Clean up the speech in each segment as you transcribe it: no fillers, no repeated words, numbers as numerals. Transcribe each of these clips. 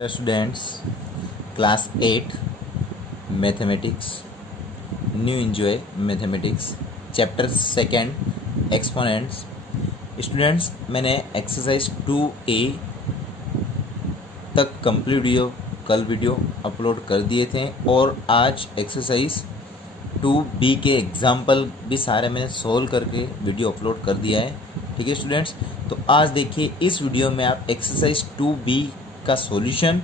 Students, class 8 mathematics, new enjoy mathematics, chapter second exponents. Students, मैंने exercise 2A तक complete कल video upload कर दिए थे और आज एक्सरसाइज 2B के एग्जाम्पल भी सारे मैंने सोल्व करके वीडियो अपलोड कर दिया है। ठीक है स्टूडेंट्स, तो आज देखिए इस वीडियो में आप एक्सरसाइज 2B का सॉल्यूशन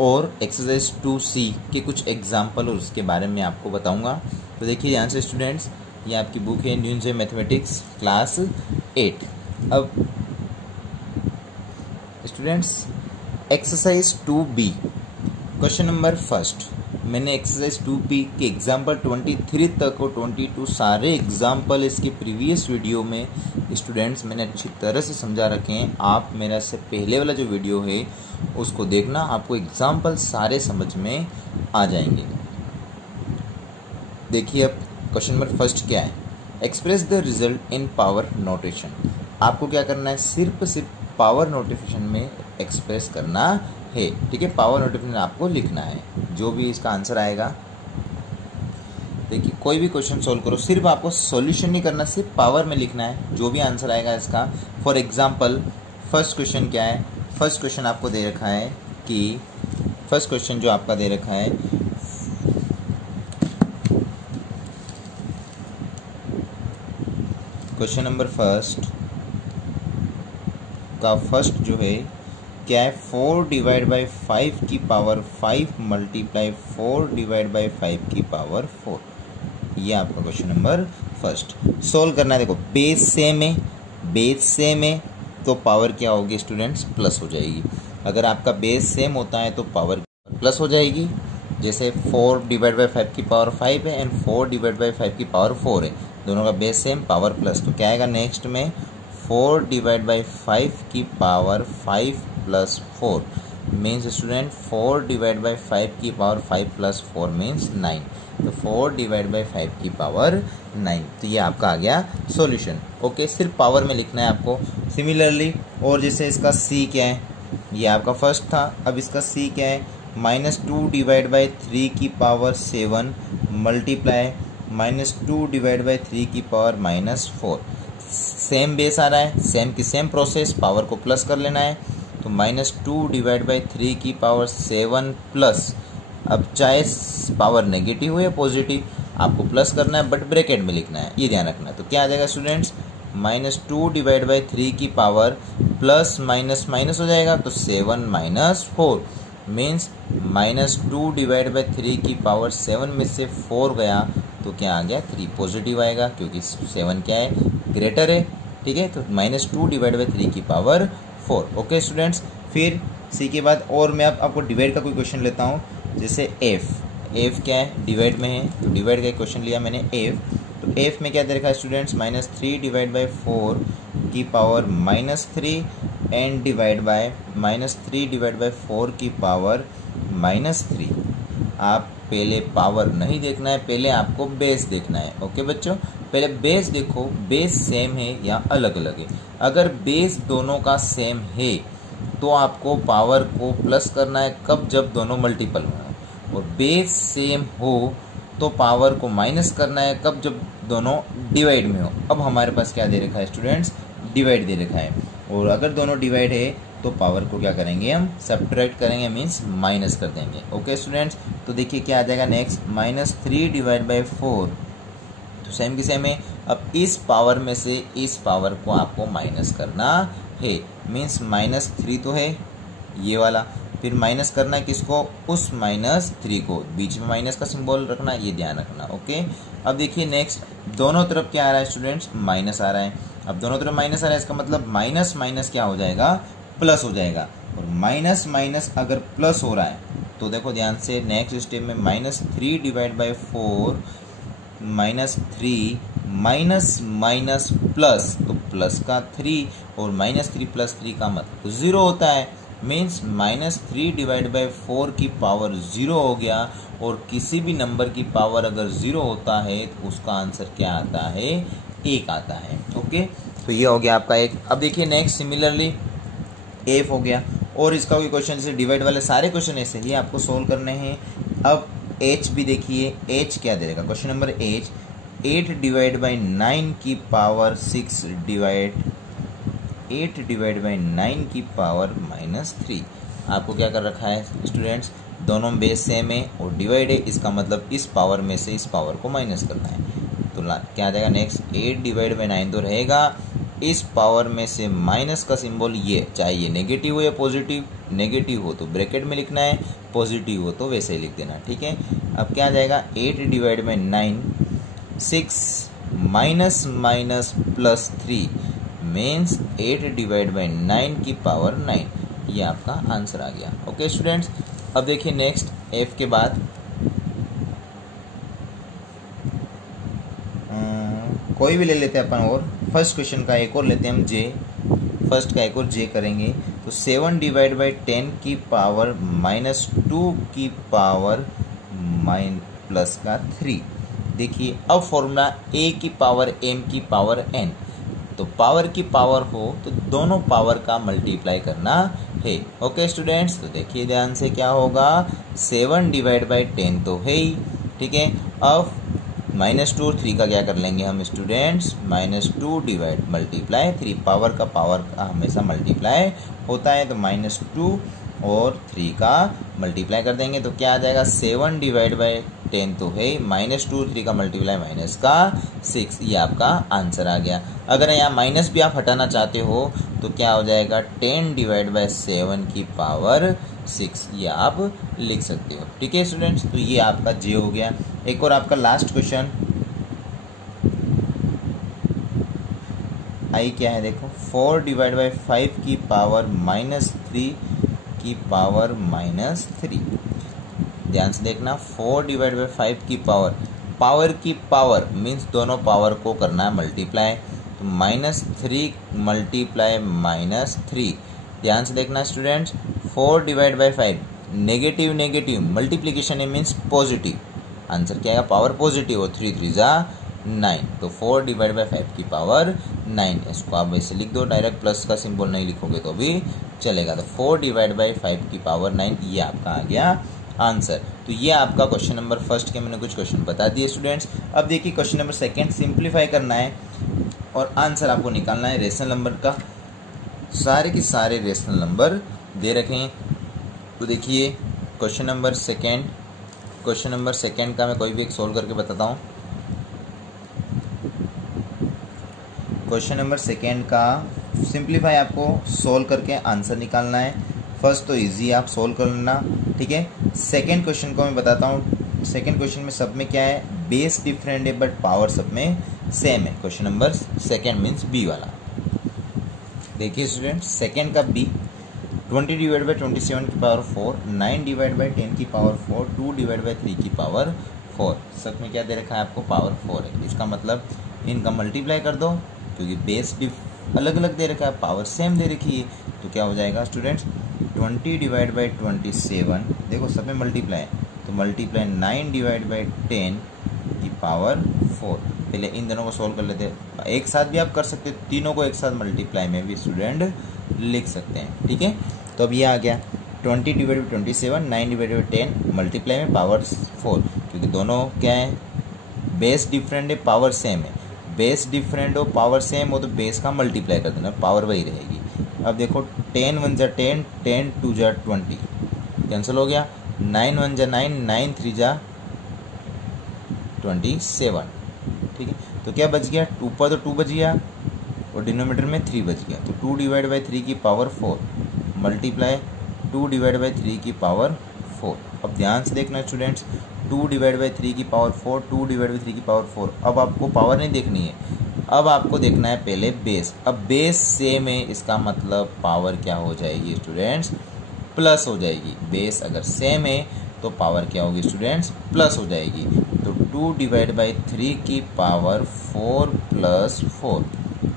और एक्सरसाइज 2C के कुछ एग्जाम्पल और उसके बारे में आपको बताऊंगा। तो देखिए यहाँ से स्टूडेंट्स, ये आपकी बुक है न्यू एंजॉय मैथमेटिक्स क्लास 8। अब students, exercise 2B question number first, मैंने एक्सरसाइज 2B के एग्जाम्पल 23 तक और 22 सारे एग्जाम्पल इसके प्रीवियस वीडियो में स्टूडेंट्स मैंने अच्छी तरह से समझा रखे हैं। आप मेरा से पहले वाला जो वीडियो है उसको देखना, आपको एग्जाम्पल सारे समझ में आ जाएंगे। देखिए अब क्वेश्चन नंबर फर्स्ट क्या है, express the result in power notation. आपको क्या करना है, सिर्फ पावर नोटिफिकेशन में एक्सप्रेस करना है। ठीक है, पावर नोटिफिकेशन आपको लिखना है, जो भी इसका आंसर आएगा। देखिए कोई भी क्वेश्चन सोल्व करो, सिर्फ आपको सॉल्यूशन नहीं करना, सिर्फ पावर में लिखना है, जो भी आंसर आएगा इसका। फॉर एग्जांपल फर्स्ट क्वेश्चन क्या है, फर्स्ट क्वेश्चन आपको दे रखा है कि फर्स्ट क्वेश्चन जो आपका दे रखा है, क्वेश्चन नंबर फर्स्ट का फर्स्ट जो है क्या है, 4 डिवाइड बाई 5 की पावर 5 मल्टीप्लाई 4 डिवाइड बाई 5 की पावर 4। ये आपका क्वेश्चन नंबर फर्स्ट सोल्व करना है। देखो बेस सेम है, बेस सेम है तो पावर क्या होगी स्टूडेंट्स, प्लस हो जाएगी। अगर आपका बेस सेम होता है तो पावर प्लस हो जाएगी। जैसे 4 डिवाइड बाई 5 की पावर 5 है एंड 4 डिवाइड बाई 5 की पावर 4 है, दोनों का बेस सेम, पावर प्लस। तो क्या आएगा नेक्स्ट में, 4 डिवाइड बाई 5 की power 5 plus 4 means student 4 divide by 5 की पावर 5 प्लस 4 मीन्स 9। तो 4 डिवाइड बाई 5 की पावर 9। तो ये आपका आ गया सॉल्यूशन। ओके, सिर्फ पावर में लिखना है आपको। सिमिलरली और जैसे इसका C क्या है, ये आपका फर्स्ट था, अब इसका C क्या है, -2 डिवाइड बाई 3 की पावर 7 मल्टीप्लाई -2 डिवाइड बाई 3 की पावर -4। सेम बेस आ रहा है, सेम की सेम प्रोसेस, पावर को प्लस कर लेना है। तो -2 डिवाइड बाई 3 की पावर 7 प्लस, अब चाहे पावर नेगेटिव हो या पॉजिटिव आपको प्लस करना है, बट ब्रैकेट में लिखना है, ये ध्यान रखना है। तो क्या आ जाएगा स्टूडेंट्स, -2 डिवाइड बाई 3 की पावर प्लस माइनस माइनस हो जाएगा, तो 7 माइनस 4 मीन्स -2 डिवाइड बाई 3 की पावर 7 में से 4 गया तो क्या आ गया, 3 पॉजिटिव आएगा, क्योंकि 7 क्या है, ग्रेटर है। ठीक है, तो -2 डिवाइड बाई 3 की पावर 4। ओके स्टूडेंट्स, फिर C के बाद और मैं आपको डिवाइड का कोई क्वेश्चन लेता हूँ। जैसे F क्या है, डिवाइड में है, तो डिवाइड का क्वेश्चन लिया मैंने F। तो F में क्या दे रखा है स्टूडेंट्स, -3 डिवाइड बाई 4 की power -3 and divide by -3 divide by 4 की पावर -3। आप पहले पावर नहीं देखना है, पहले आपको बेस देखना है। ओके बच्चों, पहले बेस देखो, बेस सेम है या अलग अलग है। अगर बेस दोनों का सेम है तो आपको पावर को प्लस करना है, कब, जब दोनों मल्टीपल हो। और बेस सेम हो तो पावर को माइनस करना है, कब, जब दोनों डिवाइड में हो। अब हमारे पास क्या दे रखा है स्टूडेंट्स, डिवाइड दे रखा है, और अगर दोनों डिवाइड है तो पावर को क्या करेंगे, हम सब्ट्रैक्ट करेंगे, मीन्स माइनस कर देंगे। ओके स्टूडेंट्स, तो देखिए क्या आ जाएगा नेक्स्ट, -3 डिवाइड बाई 4, तो सेम की सेम है। अब इस पावर में से इस पावर को आपको माइनस करना है, मीन्स -3 तो है ये वाला, फिर माइनस करना है किसको, उस -3 को, बीच में माइनस का सिंबल रखना, ये ध्यान रखना। ओके, अब देखिए नेक्स्ट, दोनों तरफ क्या आ रहा है स्टूडेंट्स, माइनस आ रहा है। अब दोनों तरफ माइनस आ रहा है, इसका मतलब माइनस माइनस क्या हो जाएगा, प्लस हो जाएगा। और माइनस माइनस अगर प्लस हो रहा है तो देखो ध्यान से, नेक्स्ट स्टेप में -3 divide by 4 -3 minus minus plus, तो प्लस का 3 और -3 प्लस 3 का मतलब 0 होता है, मीन्स -3 डिवाइड बाई 4 की पावर 0 हो गया। और किसी भी नंबर की पावर अगर 0 होता है तो उसका आंसर क्या आता है, 1 आता है। ओके, तो ये हो गया आपका एक। अब देखिए नेक्स्ट, सिमिलरली F हो गया, और इसका कोई क्वेश्चन जैसे डिवाइड वाले सारे क्वेश्चन ऐसे ही आपको सोल्व करने हैं। अब एच भी देखिए, एच क्या दे देगा, question number H 8 divide by 9 की पावर 6 डिवाइड 8 डिवाइड बाई 9 की पावर -3। आपको क्या कर रखा है स्टूडेंट्स, दोनों बेस सेम है और डिवाइड है, इसका मतलब इस पावर में से इस पावर को माइनस करना है। तो क्या आ जाएगा नेक्स्ट, 8 डिवाइड बाई 9 तो रहेगा, इस पावर में से माइनस का सिंबल ये, चाहे ये नेगेटिव हो या पॉजिटिव, नेगेटिव हो तो ब्रैकेट में लिखना है, पॉजिटिव हो तो वैसे ही लिख देना, ठीक है। अब क्या आ जाएगा 8 divide by 9, 6 minus minus plus 3 means 8 divide by 9 की पावर 9, ये आपका आंसर आ गया। ओके स्टूडेंट्स, अब देखिए नेक्स्ट एफ के बाद कोई भी ले लेते हैं अपन, और फर्स्ट क्वेश्चन का एक और लेते हैं हम जे, फर्स्ट का एक और जे करेंगे। तो 7 डिवाइड बाई 10 की पावर -2 की पावर प्लस का 3। देखिए अब फॉर्मूला a की पावर m की पावर n, तो पावर की पावर हो तो दोनों पावर का मल्टीप्लाई करना है। ओके स्टूडेंट्स, तो देखिए ध्यान से क्या होगा, 7 डिवाइड बाई 10 तो है ही, ठीक है। अब -2 और 3 का क्या कर लेंगे हम स्टूडेंट्स, -2 डिवाइड मल्टीप्लाई 3, पावर का हमेशा मल्टीप्लाई होता है, तो -2 और 3 का मल्टीप्लाई कर देंगे तो क्या आ जाएगा, 7 डिवाइड बाई 10 तो है, -2 3 का मल्टीप्लाई माइनस का 6, ये आपका आंसर आ गया। अगर यहाँ माइनस भी आप हटाना चाहते हो तो क्या हो जाएगा, 10 डिवाइड बाई 7 की पावर 6, ये आप लिख सकते हो, ठीक है स्टूडेंट्स। तो ये आपका जे हो गया। एक और आपका लास्ट क्वेश्चन आई क्या है, देखो 4 डिवाइड बाई 5 की पावर -3 की पावर -3। ध्यान से देखना, 4 डिवाइड बाई 5 की पावर की पावर मीन्स दोनों पावर को करना है मल्टीप्लाई, तो -3 मल्टीप्लाई -3। ध्यान से देखना students, 4 divide by 5 negative negative multiplication means positive, answer क्या आएगा, पावर पॉजिटिव, और 3 3 जा 9, तो 4 डिवाइड बाई 5 की पावर 9। इसको आप वैसे लिख दो, डायरेक्ट प्लस का सिंबल नहीं लिखोगे तो भी चलेगा। तो 4 डिवाइड बाई 5 की पावर 9, ये आपका आ गया आंसर। तो ये आपका क्वेश्चन नंबर फर्स्ट के मैंने कुछ क्वेश्चन बता दिए स्टूडेंट्स। अब देखिए क्वेश्चन नंबर सेकंड सिंप्लीफाई करना है और आंसर आपको निकालना है रेशनल नंबर का। सारे के सारे रेशनल नंबर दे रखे हैं। तो देखिए क्वेश्चन नंबर सेकंड का मैं कोई भी एक सोल्व करके बताता हूँ। क्वेश्चन नंबर सेकंड का सिंप्लीफाई आपको सोल्व करके आंसर निकालना है। फर्स्ट तो इजी आप सोल्व कर लेना, ठीक है। सेकंड क्वेश्चन को मैं बताता हूँ। सेकंड क्वेश्चन में सब में क्या है, बेस डिफरेंट है बट पावर सब में सेम है। Question number second means B वाला। देखिए स्टूडेंट, सेकंड का बी 20 डिवाइड बाई 27 की पावर 4, 9 डिवाइड बाई 10 की पावर 4, 2 डिवाइड बाई 3 की पावर 4। सब में क्या दे रखा है आपको, पावर 4 है। इसका मतलब इनका मल्टीप्लाई कर दो, क्योंकि बेस अलग अलग दे रखा है, पावर सेम दे रखी है, तो क्या हो जाएगा स्टूडेंट्स, 20 डिवाइड बाई 27, देखो सब में मल्टीप्लाई है, तो मल्टीप्लाई 9 डिवाइड बाई 10 की पावर 4। पहले इन दोनों को सोल्व कर लेते हैं। एक साथ भी आप कर सकते हैं, तीनों को एक साथ मल्टीप्लाई में भी स्टूडेंट लिख सकते हैं, ठीक है। तो अब ये आ गया 20 divide by 27, 9 divide by 10 multiply में पावर 4, क्योंकि दोनों क्या है, बेस डिफरेंट है, पावर सेम है। बेस डिफरेंट हो, पावर सेम हो, तो बेस का मल्टीप्लाई कर देना, पावर वही रहेगी। अब देखो 10 1 जा 10, 10 2 जा 20, कैंसिल हो गया। 9 1 जा 9, 9 3 जा 27, ठीक है। तो क्या बच गया, 2 पर तो 2 बच गया और डिनोमीटर में 3 बच गया, तो 2 डिवाइड बाई 3 की पावर 4 मल्टीप्लाई 2 डिवाइड बाई 3 की पावर 4। अब ध्यान से देखना स्टूडेंट्स, 2 डिवाइड बाई 3 की पावर 4, 2 डिवाइड बाई 3 की पावर 4। अब आपको पावर नहीं देखनी है, अब आपको देखना है पहले बेस। अब बेस सेम है, इसका मतलब पावर क्या हो जाएगी स्टूडेंट्स, प्लस हो जाएगी। बेस अगर सेम है तो पावर क्या होगी स्टूडेंट्स, प्लस हो जाएगी। तो 2 डिवाइड बाई 3 की पावर 4 प्लस 4,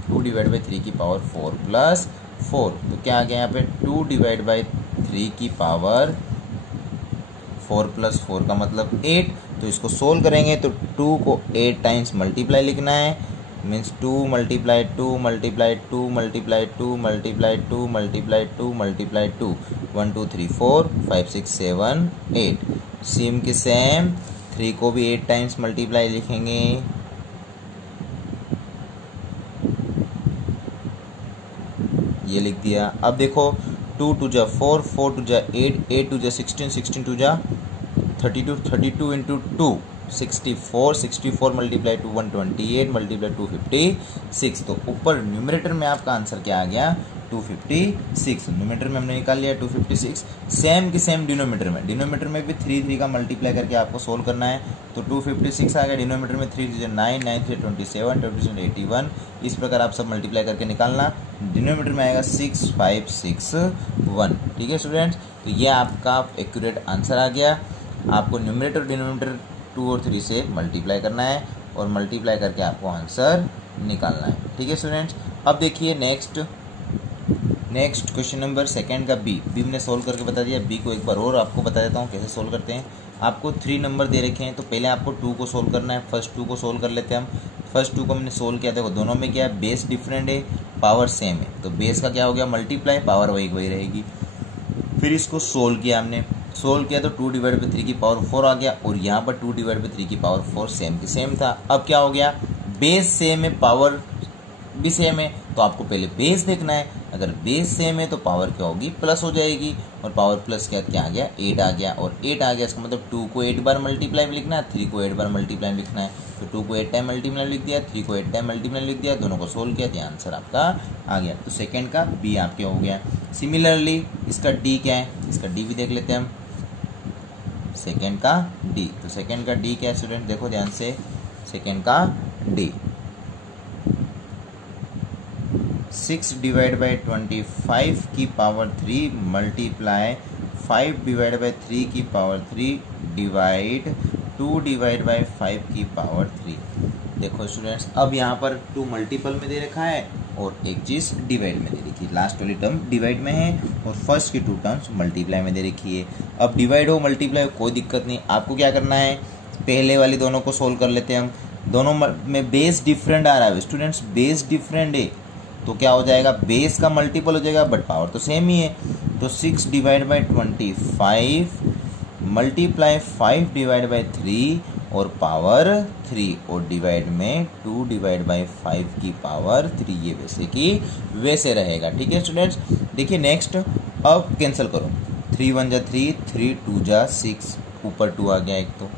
2 डिवाइड बाई 3 की पावर 4 प्लस 4, तो क्या आ गया यहाँ पे 2 डिवाइड बाई 3 की पावर 4 प्लस 4 का मतलब 8। तो इसको सोल्व करेंगे तो 2 को 8 टाइम्स मल्टीप्लाई लिखना है means 2 multiply 2 multiply 2 multiply 2 multiply 2 multiply 2 multiply 2 1 2 3 4 5 6 7 8 same के सेम 3 को भी 8 टाइम्स मल्टीप्लाई लिखेंगे। ये लिख दिया। अब देखो 2 2 जा 4 4 2 जा 8 8 2 जा 16 16 2 जा 32 32 इंटू 2 64 64 मल्टीप्लाई टू 128 मल्टीप्लाई 256। तो ऊपर न्यूमरेटर में आपका आंसर क्या आ गया 256। न्यूमरेटर में हमने निकाल लिया 256। सेम के सेम डिनोमीटर में भी 3 3 का मल्टीप्लाई करके आपको सोल्व करना है। तो 256 आ गया। डिनोमीटर में 3 3 9 9 3 27 27 81। इस प्रकार आप सब मल्टीप्लाई करके निकालना। डिनोमीटर में आएगा 6561। ठीक है स्टूडेंट्स, तो ये आपका एक्यूरेट आंसर आ गया। आपको न्यूमरेटर डिनोमीटर 2 और 3 से मल्टीप्लाई करना है और मल्टीप्लाई करके आपको आंसर निकालना है। ठीक है स्टूडेंट्स, अब देखिए नेक्स्ट क्वेश्चन नंबर सेकंड का बी मैंने सोल्व करके बता दिया। बी को एक बार और आपको बता देता हूँ कैसे सोल्व करते हैं। आपको 3 नंबर दे रखे हैं, तो पहले आपको 2 को सोल्व करना है। फर्स्ट 2 को सोल्व कर लेते हैं हम। फर्स्ट 2 को मैंने सोल्व किया, देखो दोनों में क्या है, बेस डिफरेंट है, पावर सेम है। तो बेस का क्या हो गया मल्टीप्लाई, पावर वही रहेगी। फिर इसको सोल्व किया हमने, सोल्व किया तो 2 डिवाइड बाई 3 की पावर 4 आ गया और यहाँ पर 2 डिवाइड बाई 3 की पावर 4 सेम की सेम था। अब क्या हो गया, बेस सेम है, पावर भी सेम है, तो आपको पहले बेस देखना है। अगर बेस सेम है तो पावर क्या होगी, प्लस हो जाएगी। और पावर प्लस क्या आ गया, 8 आ गया। और 8 आ गया इसका मतलब 2 को 8 बार मल्टीप्लाई में लिखना है, 3 को 8 बार मल्टीप्लाई में लिखना है। तो 2 को 8 टाइम मल्टीप्लाई लिख दिया, 3 को 8 टाइम मल्टीप्लाई लिख दिया, दोनों को सोल्व किया तो आंसर आपका आ गया। तो सेकेंड का बी आपके हो गया। सिमिलरली इसका डी क्या है, इसका डी भी देख लेते हैं हम। सेकेंड का डी, तो सेकेंड का डी क्या है स्टूडेंट, देखो ध्यान से। सेकेंड का डी 6 डिवाइड बाई 25 की पावर 3 मल्टीप्लाई 5 डिवाइड बाई 3 की पावर 3 डिवाइड 2 डिवाइड बाई 5 की पावर 3। देखो स्टूडेंट्स, अब यहाँ पर 2 मल्टीपल में दे रखा है और एक चीज़ डिवाइड में दे रखी है। लास्ट वाली टर्म डिवाइड में है और फर्स्ट की 2 टर्म्स मल्टीप्लाई में दे रखी है। अब डिवाइड हो मल्टीप्लाई हो कोई दिक्कत नहीं, आपको क्या करना है, पहले वाली दोनों को सोल्व कर लेते हैं हम। दोनों में बेस डिफरेंट आ रहा है स्टूडेंट्स, बेस डिफरेंट है तो क्या हो जाएगा, बेस का मल्टीपल हो जाएगा बट पावर तो सेम ही है। तो 6 divide by 25 multiply 5 divide by 3 और पावर 3 और डिवाइड में 2 डिवाइड बाई 5 की पावर 3। ये वैसे की वैसे रहेगा। ठीक है स्टूडेंट्स, देखिए नेक्स्ट, अब कैंसिल करो। 3 1 जा 3, 3 2 जा 6, ऊपर 2 आ गया एक, तो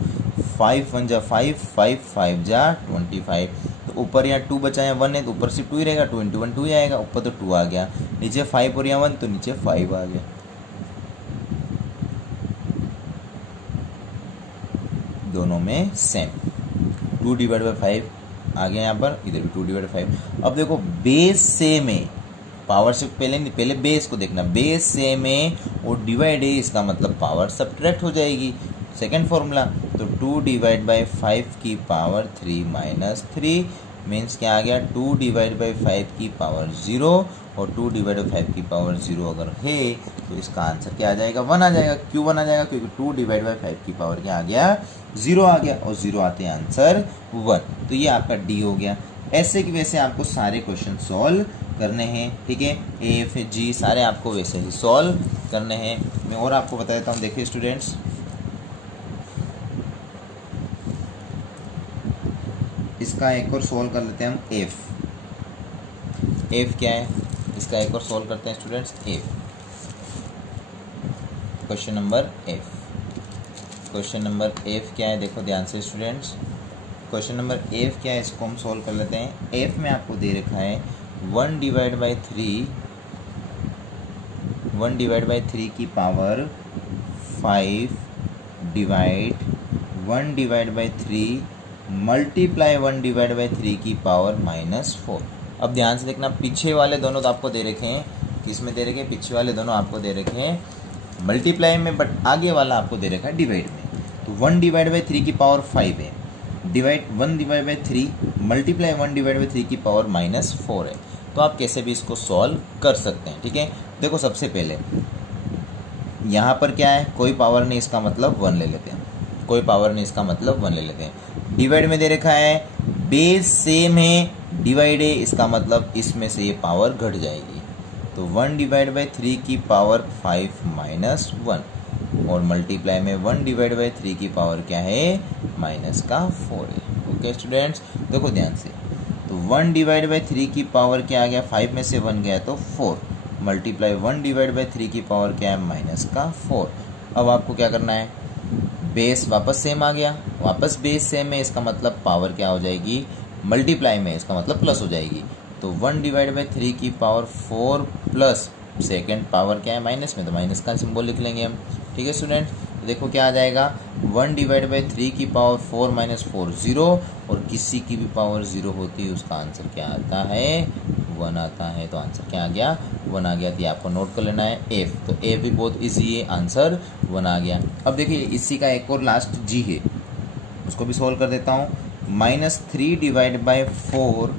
5 1 जा 5, 5 5 जा 25। तो ऊपर यहाँ 2 बचा है, 1 है तो ऊपर से 2 ही रहेगा, 2 इंटू 1 2 ही आएगा। ऊपर तो 2 आ गया, नीचे 5 और यहाँ 1 तो नीचे 5 आ गया। दोनों में सेम 2 डिवाइड बाई 5 आ गया यहाँ पर, इधर भी 2 डिवाइड बाई 5। अब देखो बेस सेम है, पावर से पहले बेस को देखना, बेस सेम है और डिवाइड है, इसका मतलब पावर सब्ट्रैक्ट हो जाएगी। सेकेंड फॉर्मूला, तो 2 डिवाइड बाई 5 की पावर 3 माइनस 3 मीन्स क्या आ गया, 2 डिवाइड बाई 5 की पावर 0 और 2 डिवाइड बाई 5 की पावर 0 अगर है तो इसका आंसर क्या आ जाएगा, 1 आ जाएगा। क्यों 1 आ जाएगा, क्योंकि 2 डिवाइड बाई 5 की पावर क्या आ गया, 0 आ गया और 0 आते हैं आंसर 1। तो ये आपका डी हो गया। ऐसे कि वैसे आपको सारे क्वेश्चन सॉल्व करने हैं। ठीक है, ए एफ जी सारे आपको वैसे ही सॉल्व करने हैं। मैं और आपको बता देता हूँ, देखिए स्टूडेंट्स, इसका एक और सॉल्व कर लेते हैं हम। एफ क्या है, इसका एक और सॉल्व करते हैं students. F question number F क्या है, देखो ध्यान से स्टूडेंट्स। क्वेश्चन नंबर एफ क्या है, इसको हम सॉल्व कर लेते हैं। एफ में आपको दे रखा है 1 डिवाइड बाई 3 की power 5 divide 1 divide by 3 multiply 1 divide by 3 की पावर -4। अब ध्यान से देखना, पीछे वाले दोनों तो आपको दे रखे हैं, किसमें दे रखे हैं, पीछे वाले दोनों आपको दे रखे हैं मल्टीप्लाई में, बट आगे वाला आपको दे रखा है डिवाइड में। तो 1 डिवाइड बाई 3 की पावर 5 है, divide 1 divide by 3 multiply 1 divide by 3 की पावर -4 है। तो आप कैसे भी इसको सॉल्व कर सकते हैं। ठीक है, देखो सबसे पहले यहाँ पर क्या है, कोई पावर नहीं, इसका मतलब 1 ले लेते हैं। कोई पावर नहीं, इसका मतलब 1 ले लेते हैं। डिवाइड में दे रखा है बेस सेम है, डिवाइड है इसका मतलब इसमें से ये पावर घट जाएगी, तो 1 डिवाइड बाई 3 की पावर 5 माइनस 1 और मल्टीप्लाई में 1 डिवाइड बाई 3 की पावर क्या है, माइनस का 4 है। ओके स्टूडेंट्स, देखो ध्यान से, तो 1 डिवाइड बाई 3 की पावर क्या आ गया, 5 में से 1 गया तो 4, मल्टीप्लाई 1 डिवाइड बाई 3 की पावर क्या है, माइनस का 4। अब आपको क्या करना है, बेस वापस सेम आ गया, वापस बेस सेम है, इसका मतलब पावर क्या हो जाएगी, मल्टीप्लाई में इसका मतलब प्लस हो जाएगी, तो 1 डिवाइड बाई 3 की पावर 4 प्लस सेकेंड पावर क्या है, माइनस में, तो माइनस का सिंबल लिख लेंगे हम। ठीक है स्टूडेंट, तो देखो क्या आ जाएगा, 1 डिवाइड बाई 3 की पावर 4 माइनस 4 0, और किसी की भी पावर 0 होती है उसका आंसर क्या आता है, 1 आता है, तो आंसर क्या आ गया, 1 आ गया। तो आपको नोट कर लेना है एफ, तो एफ भी बहुत इजी है, आंसर 1 आ गया। अब देखिए इसी का एक और लास्ट जी है, उसको भी सोल्व कर देता हूँ। -3 डिवाइड बाई 4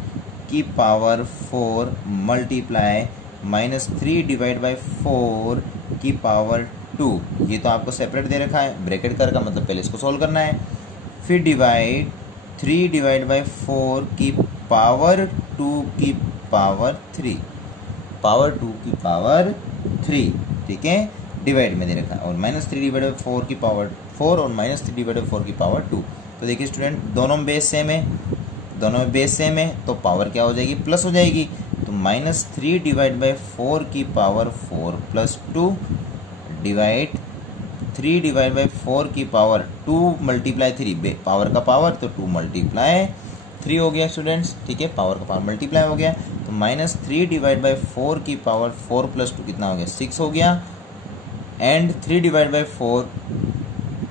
की पावर 4 मल्टीप्लाई -3 डिवाइड बाई 4 की पावर 2, ये तो आपको सेपरेट दे रखा है, ब्रैकेट कर का मतलब पहले इसको सोल्व करना है, फिर डिवाइड 3 डिवाइड बाई 4 की पावर 2 की पावर 3, पावर 2 की पावर 3, ठीक है, डिवाइड में दे रखा है, और -3 डिवाइड बाई 4 की पावर 4 और -3 डिवाइड बाई 4 की पावर 2। तो देखिए स्टूडेंट, दोनों में बेस सेम है, दोनों में बेस सेम है, तो पावर क्या हो जाएगी, प्लस हो जाएगी, तो -3 डिवाइड बाई 4 की power 4 plus 2 divide 3 divide by 4 की पावर 2 मल्टीप्लाई 3, पावर का पावर तो 2 मल्टीप्लाई 3 हो गया स्टूडेंट्स, ठीक है, पावर का पावर मल्टीप्लाई हो गया, तो -3 डिवाइड बाई 4 की पावर 4 प्लस 2 कितना हो गया, 6 हो गया, एंड 3 डिवाइड बाई 4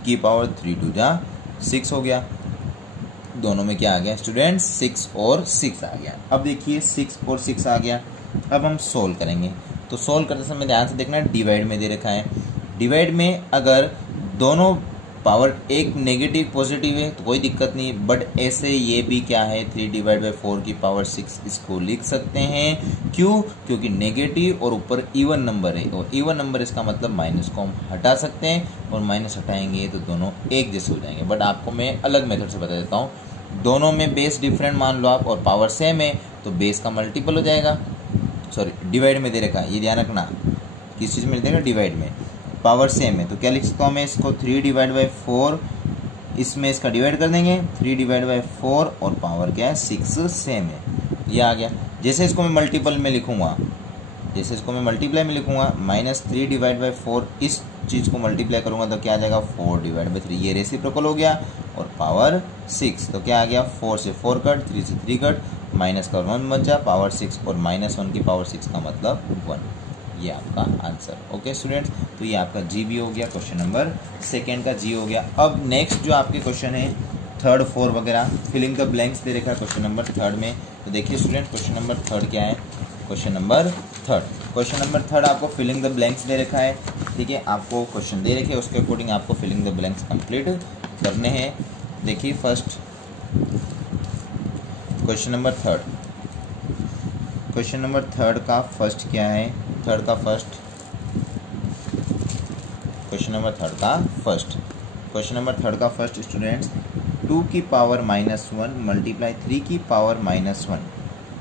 की पावर 3 2 जा 6 हो गया। दोनों में क्या आ गया स्टूडेंट्स, 6 और 6 आ गया। अब देखिए 6 और 6 आ गया, अब हम सोल्व करेंगे, तो सोल्व करते समय ध्यान से देखना, डिवाइड में दे रखा है, डिवाइड में अगर दोनों पावर एक नेगेटिव पॉजिटिव है तो कोई दिक्कत नहीं, बट ऐसे ये भी क्या है, 3 डिवाइड बाई 4 की पावर 6 इसको लिख सकते हैं, क्यों, क्योंकि नेगेटिव और ऊपर इवन नंबर है, और इवन नंबर इसका मतलब माइनस को हम हटा सकते हैं, और माइनस हटाएंगे तो दोनों एक जैसे हो जाएंगे। बट आपको मैं अलग मेथड से बता देता हूँ, दोनों में बेस डिफरेंट मान लो आप, और पावर सेम है तो बेस का मल्टीपल हो जाएगा, सॉरी डिवाइड में दे रखा है, ये ध्यान रखना, किस चीज़ में देगा, डिवाइड में, पावर सेम है तो क्या लिख सकता हूँ मैं इसको, 3 डिवाइड बाई 4, इसमें इसका डिवाइड कर देंगे, 3 डिवाइड बाई 4 और पावर क्या है, 6 सेम है, ये आ गया। जैसे इसको मैं मल्टीपल में लिखूंगा, जैसे इसको मैं मल्टीप्लाई में लिखूंगा, -3 डिवाइड बाई 4, इस चीज़ को मल्टीप्लाई करूंगा तो क्या आ जाएगा, 4 डिवाइड बाई 3, ये रेसिप्रोकल हो गया, और पावर 6, तो क्या आ गया, 4 से 4 कट, 3 से 3 कट, माइनस का 1 बन जा, पावर 6, और -1 की पावर 6 का मतलब 1, ये आपका आंसर। ओके स्टूडेंट्स, तो ये आपका जी भी हो गया, क्वेश्चन नंबर सेकेंड का जी हो गया। अब नेक्स्ट जो आपके क्वेश्चन है 3rd 4 वगैरह, फिलिंग द ब्लैंक्स दे रखा है क्वेश्चन नंबर 3rd में, तो देखिए स्टूडेंट क्वेश्चन नंबर 3rd क्या है, क्वेश्चन नंबर 3rd आपको फिलिंग द ब्लैंक्स दे रखा है, ठीक है, आपको क्वेश्चन दे रखे हैं, उसके अकॉर्डिंग आपको फिलिंग द ब्लैंक्स कंप्लीट करने हैं। देखिए first question number 3rd, question number 3rd का फर्स्ट क्या है, 3rd का फर्स्ट, क्वेश्चन नंबर 3rd का फर्स्ट, क्वेश्चन नंबर 3rd का फर्स्ट स्टूडेंट्स, 2 की पावर -1 मल्टीप्लाई 3 की पावर -1,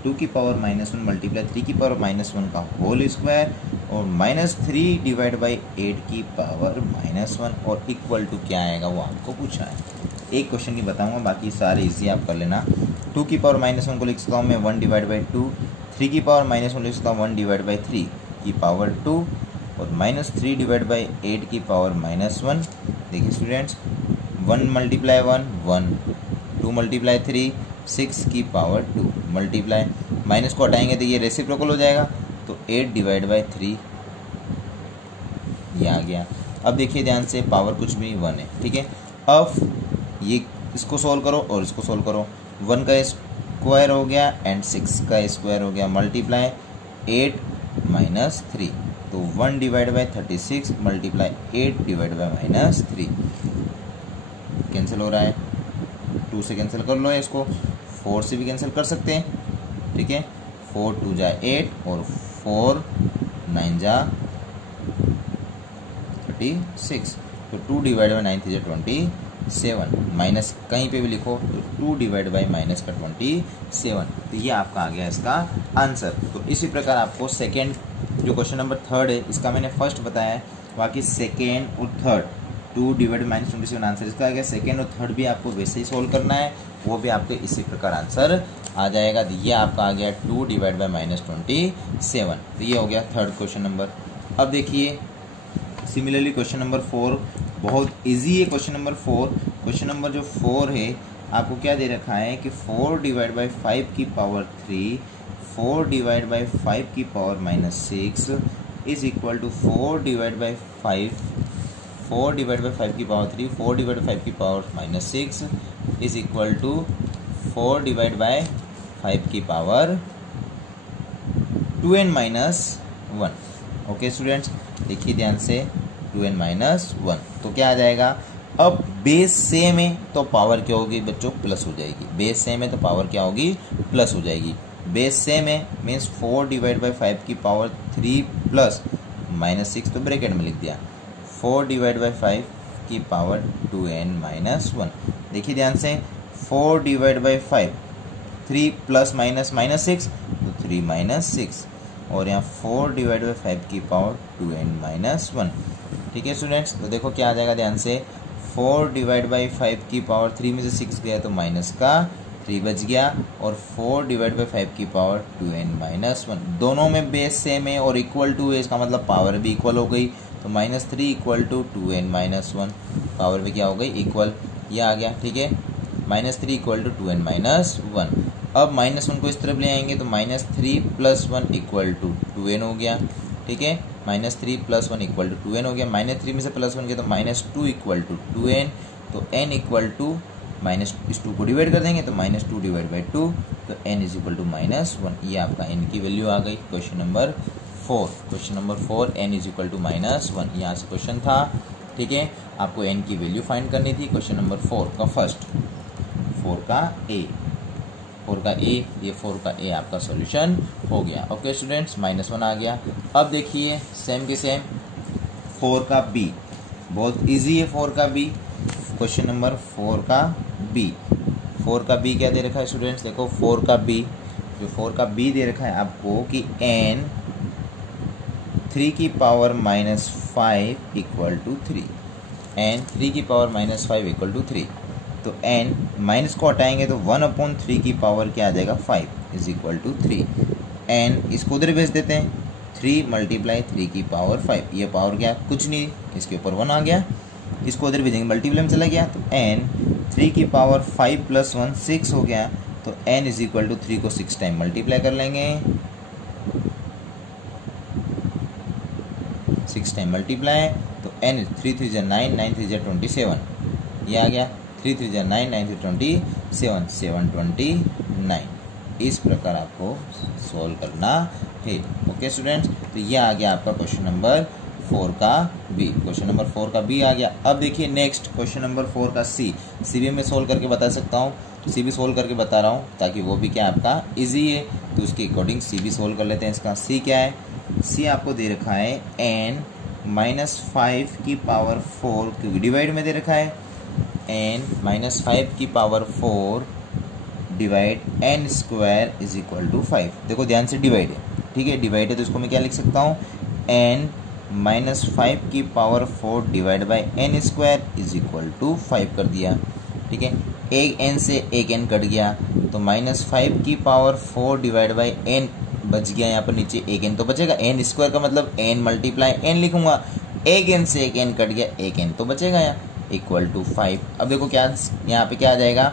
2 की पावर -1 मल्टीप्लाई 3 की पावर -1 का होल स्क्वायर, और -3 डिवाइड बाई 8 की पावर -1, और इक्वल टू क्या आएगा वो आपको पूछा है। एक क्वेश्चन की बताऊंगा, बाकी सारे इजी आप कर लेना। 2 की पावर -1 को लिख सकता हूँ मैं 1 डिवाइड बाई 2, 3 की पावर -1 लिख सकता हूँ 1 डिवाइड बाई 3 की पावर 2, और -3 डिवाइड बाई 8 की पावर -1। देखिए स्टूडेंट्स, 1 मल्टीप्लाई 1 1, 2 मल्टीप्लाई 3 6 की पावर 2, मल्टीप्लाई माइनस को हटाएंगे तो ये रेसिप्रोकल हो जाएगा, तो 8 डिवाइड बाई 3 ये आ गया। अब देखिए ध्यान से, पावर कुछ भी 1 है, ठीक है। अब ये इसको सोल्व करो और इसको सोल्व करो, 1 का स्क्वायर हो गया एंड 6 का स्क्वायर हो गया, मल्टीप्लाई 8 माइनस 3, तो 1 divide by 36 multiply 8 divide by -3, cancel हो रहा है, 2 से कैंसिल कर लो, इसको 4 से भी कैंसिल कर सकते हैं, ठीक है, 4 2 जा 8 और 4 9 जा 36, तो 2 डिवाइड बाई 9 3 जा 7, माइनस कहीं पे भी लिखो तो 2 डिवाइड बाई माइनस का 27, तो ये आपका आ गया इसका आंसर। तो इसी प्रकार आपको सेकेंड जो क्वेश्चन नंबर 3 है इसका मैंने फर्स्ट बताया है, बाकी सेकेंड और थर्ड 2 डिवाइड माइनस 27 आंसर इसका आ गया। सेकेंड और थर्ड भी आपको वैसे ही सोल्व करना है, वो भी आपके इसी प्रकार आंसर आ जाएगा। ये आपका आ गया 2 डिवाइड बाई माइनस 27, तो ये हो गया थर्ड क्वेश्चन नंबर। अब देखिए सिमिलरली क्वेश्चन नंबर 4 बहुत इजी है। क्वेश्चन नंबर 4, क्वेश्चन नंबर जो 4 है आपको क्या दे रखा है कि 4 डिवाइड बाई 5 की पावर 3, 4 डिवाइड बाई 5 की power minus 6 is equal to 4 divide by 5, 4 divide by 5 की पावर 3, 4 डिवाइड बाई 5 की power minus 6 is equal to 4 divide by 5 की power 2n minus 1। Okay students, देखिए ध्यान से 2n माइनस 1, तो क्या आ जाएगा। अब बेस सेम है तो पावर क्या होगी बच्चों, प्लस हो जाएगी। बेस सेम है तो पावर क्या होगी, प्लस हो जाएगी। बेस सेम है मीन्स 4 डिवाइड बाई 5 की पावर 3 प्लस माइनस 6, तो ब्रैकेट में लिख दिया 4 डिवाइड बाई 5 की पावर 2n माइनस 1। देखिए ध्यान से 4 divide by 5, 3 plus minus minus 6, तो 3 माइनस 6, और यहाँ 4 डिवाइड बाई 5 की पावर 2n माइनस 1। ठीक है स्टूडेंट्स, तो देखो क्या आ जाएगा ध्यान से, 4 डिवाइड बाई 5 की पावर 3 में से 6 गया तो माइनस का 3 बच गया, और 4 डिवाइड बाई 5 की पावर 2n माइनस 1। दोनों में बेस सेम है और इक्वल टू है, इसका मतलब पावर भी इक्वल हो गई, तो minus 3 equal to 2n minus 1, power भी क्या हो गई, इक्वल, ये आ गया। ठीक है, minus 3 equal to 2n minus 1। अब माइनस 1 को इस तरफ ले आएंगे तो minus 3 plus 1 equal to 2n हो गया। ठीक है, minus 3 plus 1 equal to 2n हो गया। माइनस 3 में से प्लस 1 गया तो माइनस 2 इक्वल टू 2n, तो n इक्वल टू माइनस, इस 2 को डिवाइड कर देंगे तो माइनस 2 डिवाइड बाई 2, तो n is equal to minus 1। ये आपका n की वैल्यू आ गई question number 4। Question number 4 n is equal to minus 1, यहाँ से क्वेश्चन था। ठीक है, आपको n की वैल्यू फाइंड करनी थी। क्वेश्चन नंबर 4 का फर्स्ट, 4 का A, 4 का A, ये 4 का A आपका सॉल्यूशन हो गया। ओके स्टूडेंट्स, माइनस 1 आ गया। अब देखिए सेम के सेम 4 का B, बहुत इजी है 4 का B। क्वेश्चन नंबर 4 का B, 4 का B क्या दे रखा है स्टूडेंट्स, देखो 4 का B, जो 4 का B दे रखा है आपको कि n 3 की power minus 5 equal to 3, n 3 की पावर माइनस 5 इक्वल टू 3, तो n माइनस को हटाएंगे तो 1/3 की पावर क्या आ जाएगा, 5 इज इक्वल टू 3। n इसको उधर भेज देते हैं, 3 मल्टीप्लाई 3 की पावर 5, ये पावर क्या, कुछ नहीं, इसके ऊपर 1 आ गया, इसको उधर भेजेंगे मल्टीप्लाई में चला गया, तो n 3 की पावर 5 प्लस 1 6 हो गया, तो n इज इक्वल टू 3 को 6 टाइम मल्टीप्लाई कर लेंगे, 6 टाइम मल्टीप्लाई, तो n 3 3 9, 9 3 27, ये आ गया, 3 3 9, 9 3 27, 729। इस प्रकार आपको सॉल्व करना है। ओके स्टूडेंट्स, तो ये आ गया आपका क्वेश्चन नंबर 4 का B। क्वेश्चन नंबर 4 का B आ गया। अब देखिए नेक्स्ट क्वेश्चन नंबर 4 का C भी मैं सोल्व करके बता सकता हूँ, C भी सोल्व करके बता रहा हूँ ताकि वो भी क्या आपका इजी है, तो उसके अकॉर्डिंग C भी सोल्व कर लेते हैं। इसका C क्या है, C आपको दे रखा है n माइनस 5 की पावर 4, क्योंकि डिवाइड में दे रखा है, n माइनस 5 की power 4 divide n square is equal to 5। देखो ध्यान से डिवाइड है, ठीक है, डिवाइड है तो इसको मैं क्या लिख सकता हूँ, n माइनस 5 की power 4 divide by n square is equal to 5 कर दिया। ठीक है, एक n से एक n कट गया, तो माइनस 5 की पावर 4 डिवाइड बाई n बच गया, यहाँ पर नीचे एक n तो बचेगा, n स्क्वायर का मतलब n मल्टीप्लाई n लिखूंगा, एक n से एक n कट गया, एक n तो बचेगा यहाँ, इक्वल टू 5। अब देखो क्या यहाँ पे क्या आ जाएगा,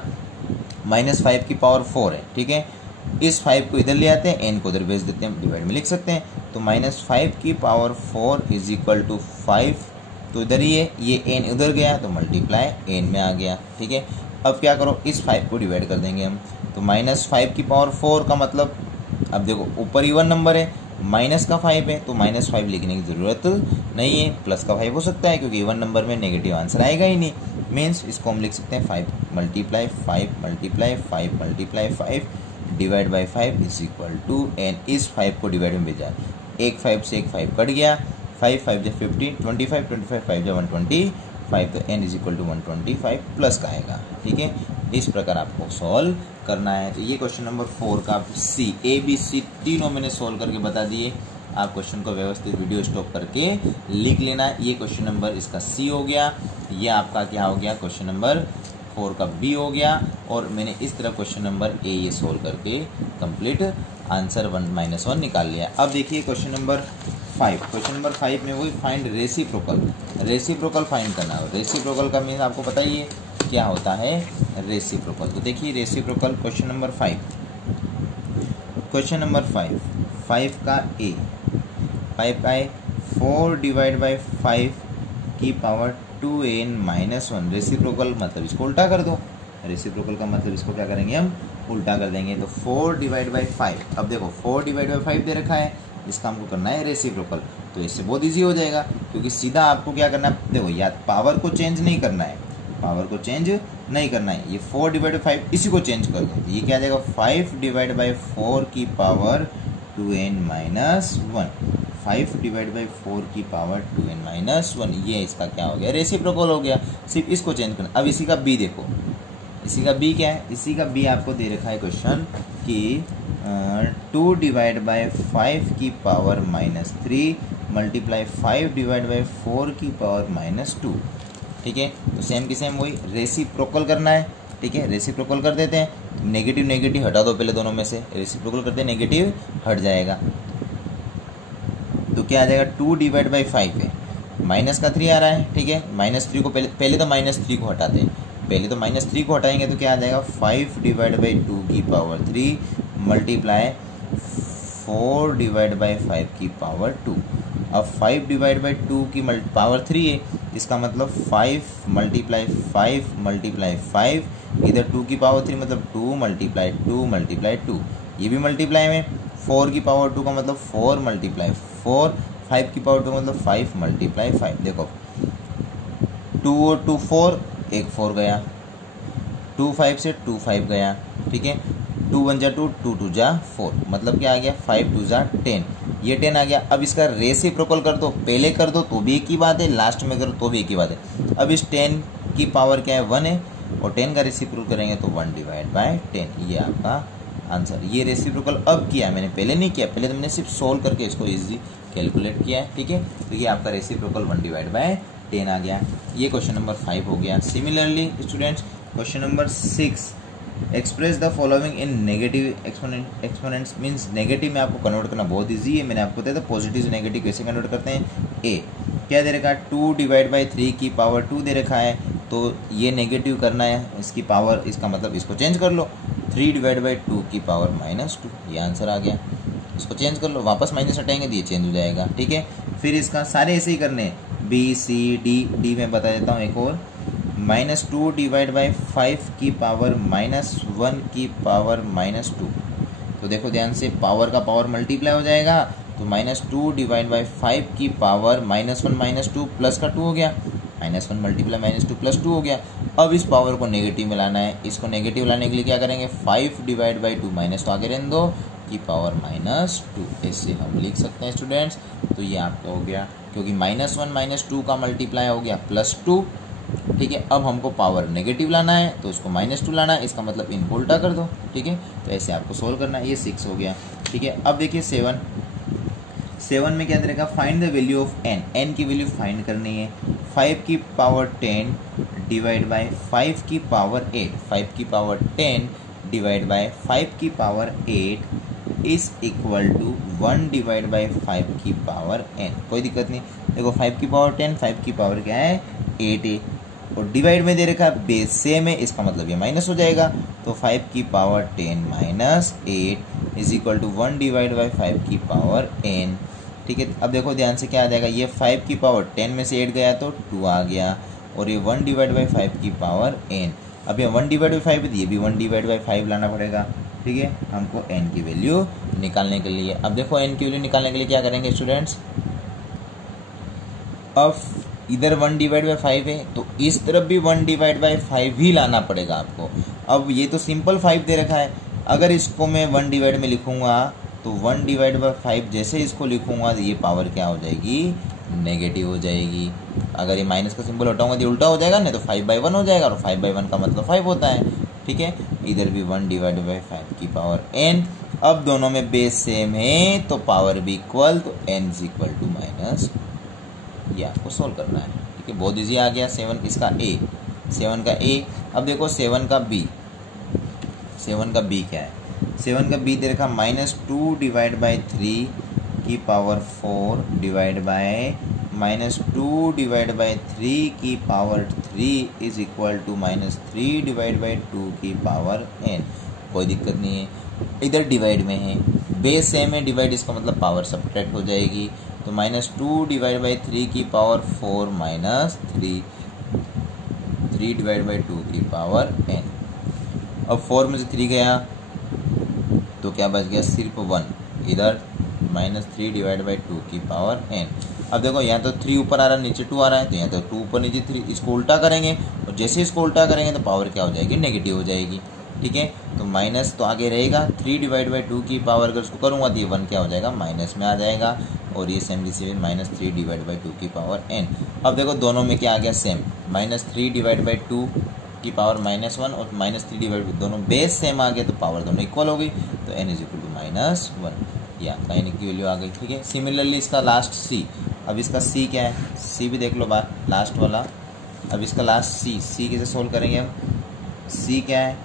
माइनस 5 की पावर 4 है, ठीक है, इस 5 को इधर ले आते हैं, n को उधर भेज देते हैं, डिवाइड में लिख सकते हैं, तो माइनस 5 की पावर 4 इज इक्वल टू 5, तो इधर ही है, ये n उधर गया तो मल्टीप्लाई n में आ गया। ठीक है, अब क्या करो, इस 5 को डिवाइड कर देंगे हम, तो माइनस 5 की पावर 4 का मतलब, अब देखो ऊपर इवन नंबर है, माइनस का 5 है, तो माइनस 5 लिखने की ज़रूरत नहीं है, प्लस का 5 हो सकता है, क्योंकि इवन नंबर में नेगेटिव आंसर आएगा ही नहीं। मीन्स इसको हम लिख सकते हैं 5 multiply 5 multiply 5 multiply 5 divide by 5 is equal to n। इस 5 को डिवाइड में भेजा, एक 5 से एक 5 कट गया, 5 5 जो 15, 25 25 5 जो 125, 5 तो n is equal to 125 plus का आएगा। ठीक है, इस प्रकार आपको सॉल्व करना है। तो ये क्वेश्चन नंबर 4 का सी ए बी सी तीनों मैंने सॉल्व करके बता दिए। आप क्वेश्चन को व्यवस्थित वीडियो स्टॉप करके लिख लेना। ये क्वेश्चन नंबर इसका सी हो गया, ये आपका क्या हो गया, क्वेश्चन नंबर 4 का बी हो गया। और मैंने इस तरह क्वेश्चन नंबर ए ये सोल्व करके कंप्लीट आंसर 1 - 1 निकाल लिया। अब देखिए क्वेश्चन नंबर 5। क्वेश्चन नंबर 5 में वही फाइंड रेसिप्रोकल फाइंड करना है। रेसिप्रोकल का मीन आपको पता ही है क्या होता है, रेसिप्रोकल। तो देखिए reciprocal question number 5, question number 5 का ए, 5 का ए 4 डिवाइड बाई 5 की पावर 2n - 1। रेसिप्रोकल मतलब इसको उल्टा कर दो। रेसिप्रोकल का मतलब इसको क्या करेंगे, हम उल्टा कर देंगे। तो 4 डिवाइड बाई 5, अब देखो 4 डिवाइड बाई 5 दे रखा है, इसका हमको करना है रेसिप्रोकल। तो इससे बहुत इजी हो जाएगा, क्योंकि सीधा आपको क्या करना है, देखो या पावर को चेंज नहीं करना है, पावर को चेंज नहीं करना है। ये 4 डिवाइड बाई 5 इसी को चेंज कर दो, ये क्या आ जाएगा 5 डिवाइड बाई 4 की पावर 2n - 1। 5 डिवाइड बाई 4 की पावर 2n - 1, ये इसका क्या हो गया, रेसिप्रोकल हो गया। सिर्फ इसको चेंज करना। अब इसी का बी देखो, इसी का बी क्या है, इसी का बी आपको दे रखा है क्वेश्चन कि 2 डिवाइड बाई 5 की पावर -3 मल्टीप्लाई 5 डिवाइड बाई 4 की पावर -2। ठीक है, तो सेम की सेम वही रेसिप्रोकल करना है। ठीक है, रेसिप्रोकल कर देते हैं। नेगेटिव नेगेटिव हटा दो पहले दोनों में से, रेसिप्रोकल करते हैं नेगेटिव हट जाएगा। तो क्या आ जाएगा, 2 डिवाइड बाई 5 है, माइनस का 3 आ रहा है। ठीक है, -3 को पहले तो -3 को हटाते हैं, पहले तो -3 को हटाएंगे तो क्या आ जाएगा 5 डिवाइड बाई 2 की पावर 3 मल्टीप्लाई 4 डिवाइड बाई 5 की पावर 2। अब 5 डिवाइड बाई 2 की पावर 3 है, इसका मतलब 5 मल्टीप्लाई 5, इधर 2 की पावर 3 मतलब 2 मल्टीप्लाई 2, ये भी मल्टीप्लाई में 4 की पावर 2 का मतलब 4 मल्टीप्लाई 4, 5 की पावर 2 मतलब 5 मल्टीप्लाई 5। देखो 2 और 2 4, एक 4 गया, 2 5 से 2 5 गया। ठीक है, 2 1 जा 2, 2 2 जा 4, मतलब क्या आ गया 5 2 जा 10, ये 10 आ गया। अब इसका रेसिप्रोकल कर दो, पहले कर दो तो भी एक ही बात है, लास्ट में करो तो भी एक ही बात है। अब इस 10 की पावर क्या है 1 है, और 10 का रेसिप्रोकल करेंगे तो 1 डिवाइड बाई 10, ये आपका आंसर। ये रेसिप्रोकल अब किया है मैंने, पहले नहीं किया, पहले तो मैंने सिर्फ सोल्व करके इसको इजी कैलकुलेट किया है। ठीक है, तो ये आपका रेसिप्रोकल 1 डिवाइड बाई 10 आ गया। ये क्वेश्चन नंबर 5 हो गया। Similarly students question number 6, express the following in negative exponents. Means negative में आपको कन्वर्ट करना बहुत इजी है। मैंने आपको बताया था पॉजिटिव से नेगेटिव कैसे कन्वर्ट करते हैं। ए क्या दे रखा है, 2 डिवाइड बाई 3 की पावर 2 दे रखा है, तो ये नेगेटिव करना है, इसकी पावर, इसका मतलब इसको चेंज कर लो, 3 डिवाइड बाई 2 की पावर -2, ये आंसर आ गया। इसको चेंज कर लो, वापस माइनस हटाएंगे तो ये चेंज हो जाएगा। ठीक है, फिर इसका सारे ऐसे ही करने हैं, बी सी डी में बता देता हूँ एक और, -2 डिवाइड बाई 5 की पावर -1 की पावर -2। तो देखो ध्यान से, पावर का पावर मल्टीप्लाई हो जाएगा, तो -2 डिवाइड बाई 5 की पावर -1 -2 प्लस का 2 हो गया, -1 मल्टीप्लाई -2 प्लस 2 हो गया। अब इस पावर को नेगेटिव में लाना है, इसको नेगेटिव लाने के लिए क्या करेंगे, 5 डिवाइड बाई 2 माइनस तो आगे रहने दो की पावर -2, ऐसे हम लिख सकते हैं स्टूडेंट्स। तो ये आपका हो गया, क्योंकि -1 -2 का मल्टीप्लाई हो गया +2। ठीक है, अब हमको पावर नेगेटिव लाना है तो उसको -2 लाना है, इसका मतलब इनको उल्टा कर दो। ठीक है, तो ऐसे आपको सोल्व करना है। ये 6 हो गया। ठीक है, अब देखिए 7 में क्या देगा, find the value of n की वैल्यू फाइंड करनी है। 5 की पावर 10 डिवाइड बाय 5 की पावर 8, 5 की पावर 10 डिवाइड बाय 5 की power 8 is equal to 1 divide by 5 की पावर n। कोई दिक्कत नहीं, देखो 5 की पावर 10, 5 की पावर क्या है 8 है, और डिवाइड में दे रखा है बेस सेम है, इसका मतलब ये माइनस हो जाएगा। तो 5 की power 10 minus 8 is equal to 1 divide by 5 की पावर n। ठीक है, अब देखो ध्यान से क्या आ जाएगा, ये 5 की पावर 10 में से 8 गया तो 2 आ गया, और ये 1 डिवाइड बाई 5 की पावर n। अब ये 1 डिवाइड बाई 5 है, ये भी 1 डिवाइड बाई 5 लाना पड़ेगा। ठीक है, हमको n की वैल्यू निकालने के लिए। अब देखो n की वैल्यू निकालने के लिए क्या करेंगे स्टूडेंट्स, अब इधर 1 डिवाइड बाई 5 है तो इस तरफ भी 1 डिवाइड बाई 5 ही लाना पड़ेगा आपको। अब ये तो सिंपल 5 दे रखा है, अगर इसको मैं 1 डिवाइड में लिखूंगा तो 1 डिवाइड बाई 5 जैसे इसको लिखूंगा तो ये पावर क्या हो जाएगी, नेगेटिव हो जाएगी। अगर ये माइनस का सिंबल हटाऊंगा तो उल्टा हो जाएगा, नहीं तो 5/1 हो जाएगा, और 5/1 का मतलब 5 होता है। ठीक है, इधर भी 1 डिवाइडेड बाई 5 की पावर n। अब दोनों में बेस सेम है तो पावर भी इक्वल, तो n is equal to minus, ये आपको सोल्व करना है। ठीक है, बहुत ईजी आ गया। 7 इसका a, 7 का a। अब देखो 7 का b, 7 का b क्या है? 7 का b दे रखा -2 डिवाइड बाई 3 की power 4 divide by -2 divide by 3 की power 3 is equal to -3 divide by 2 की पावर n। कोई दिक्कत नहीं है, इधर डिवाइड में है, बेस सेम है, डिवाइड इसका मतलब पावर सब्ट्रैक्ट हो जाएगी। तो -2 डिवाइड बाई 3 की पावर 4 माइनस 3 डिवाइड बाई 2 की पावर n। अब 4 में से 3 गया तो क्या बच गया? सिर्फ 1। इधर -3 डिवाइड बाई 2 की पावर n। अब देखो यहाँ तो 3 ऊपर आ रहा है, नीचे 2 आ रहा है, तो यहाँ तो 2 ऊपर नीचे 3, इसको उल्टा करेंगे, और जैसे इसको उल्टा करेंगे तो पावर क्या हो जाएगी? नेगेटिव हो जाएगी। ठीक है, तो माइनस तो आगे रहेगा, 3 डिवाइड बाई 2 की पावर अगर उसको करूँगा तो ये 1 क्या हो जाएगा? माइनस में आ जाएगा, और ये सेम डिसीजन -3 डिवाइड बाई 2 की पावर n। अब देखो दोनों में क्या आ गया? सेम, -3 डिवाइड बाई 2 की पावर -1 और -3 डिवाइड बाई, दोनों बेस सेम आ गए तो पावर दोनों इक्वल हो गई, तो n इज इक्वल टू -1, या आपका n की वैल्यू आ गई। ठीक है, सिमिलरली इसका लास्ट c, अब इसका c क्या है? c भी देख लो बार, लास्ट वाला। अब इसका लास्ट c कैसे सोल्व करेंगे हम? c क्या है?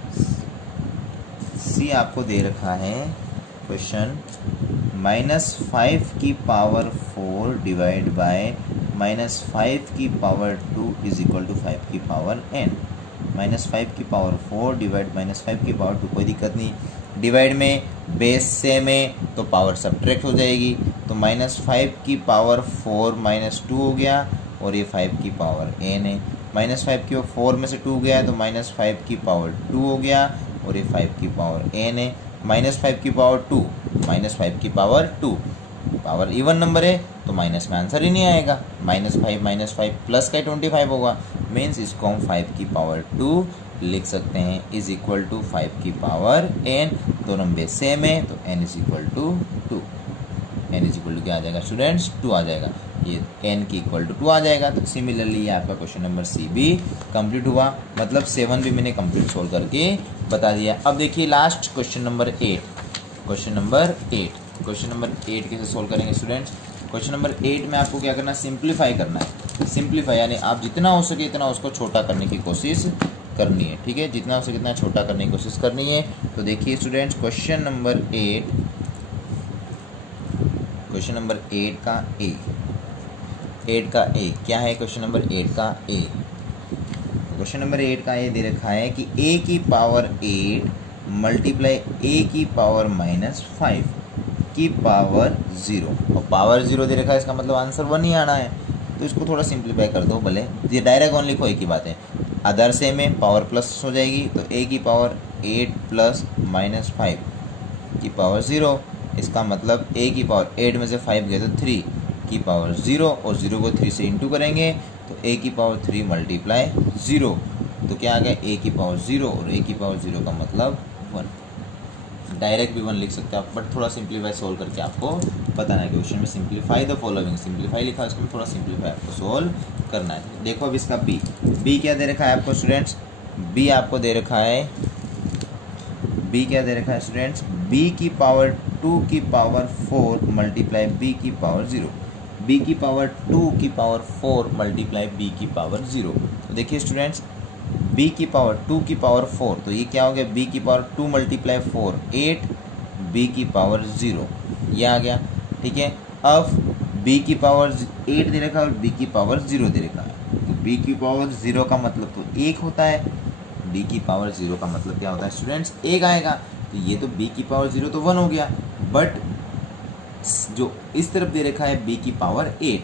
c आपको दे रखा है क्वेश्चन -5 की पावर 4 डिवाइड बाय -5 की पावर 2 इज इक्वल टू 5 की पावर n। -5 की पावर 4 डिवाइड -5 की पावर 2, कोई दिक्कत नहीं, डिवाइड में बेस सेम है तो पावर सब्ट्रैक्ट हो जाएगी, तो -5 की पावर 4 -2 हो गया, और ये 5 की पावर n है। -5 की 4 में से 2 गया तो -5 की पावर 2 हो गया, और ये 5 की पावर n है। -5 की पावर 2, -5 की पावर 2, पावर इवन नंबर है तो माइनस में आंसर ही नहीं आएगा। -5 प्लस का 25 होगा, मीन्स इसको हम 5 की पावर 2 लिख सकते हैं, इज इक्वल टू 5 की पावर n। दोनों बेस सेम है तो n is equal to 2। n is equal to क्या आ जाएगा स्टूडेंट्स? 2 आ जाएगा, ये n की इक्वल टू 2 आ जाएगा। तो सिमिलरली ये आपका क्वेश्चन नंबर सी भी कंप्लीट हुआ, मतलब 7 भी मैंने कंप्लीट सोल्व करके बता दिया। अब देखिए last question number 8, question number 8 कैसे सोल्व करेंगे स्टूडेंट्स? क्वेश्चन नंबर 8 में आपको क्या करना है? सिंप्लीफाई करना है। सिंप्लीफाई यानी आप जितना हो सके इतना उसको छोटा करने की कोशिश करनी है। ठीक है, जितना हो सके इतना छोटा करने की कोशिश करनी है। तो देखिए स्टूडेंट्स, क्वेश्चन नंबर 8 का ए क्या है? क्वेश्चन नंबर 8 का ए, क्वेश्चन नंबर 8 का ए दे रखा है कि a की पावर 8 मल्टीप्लाई a की पावर -5 की पावर 0, और पावर 0 दे रखा है, इसका मतलब आंसर 1 ही आना है। तो इसको थोड़ा सिंप्लीफाई कर दो, भले ये डायरेक्ट ऑन लिखो, एक ही बात है। अदर से में पावर प्लस हो जाएगी, तो a की पावर 8 प्लस -5 की पावर 0, इसका मतलब a की पावर 8 में से 5 गए तो 3 की पावर 0, और 0 को 3 से इंटू करेंगे तो a की पावर 3 मल्टीप्लाई 0, तो क्या आ गया? a की पावर 0, और a की पावर 0 का मतलब 1। डायरेक्ट भी 1 लिख सकते हैं आप, बट थोड़ा सिंप्लीफाई सोल्व करके आपको बताना है। क्वेश्चन में सिंप्लीफाई द फॉलोइंग, सिंप्लीफाई लिखा है, इसमें थोड़ा सिंप्लीफाई आपको सोल्व करना है। देखो अब इसका b क्या दे रखा है आपको स्टूडेंट्स? b आपको दे रखा है, b क्या दे रखा है स्टूडेंट्स? b की पावर 2 की पावर 4 मल्टीप्लाई b की पावर 0, b की पावर 2 की पावर 4 मल्टीप्लाई b की पावर 0। तो देखिए स्टूडेंट्स, b की पावर 2 की पावर 4, तो ये क्या हो गया? b की पावर 2 मल्टीप्लाई 4 8, b की पावर 0, ये आ गया। ठीक है, अब b की पावर 8 दे रखा है और b की पावर 0 दे रखा है, तो b की पावर 0 का मतलब तो 1 होता है, b की पावर 0 का मतलब क्या होता है स्टूडेंट्स? 1 आएगा। तो ये तो b की पावर 0 तो 1 हो गया, बट जो इस तरफ दे रखा है b की पावर 8,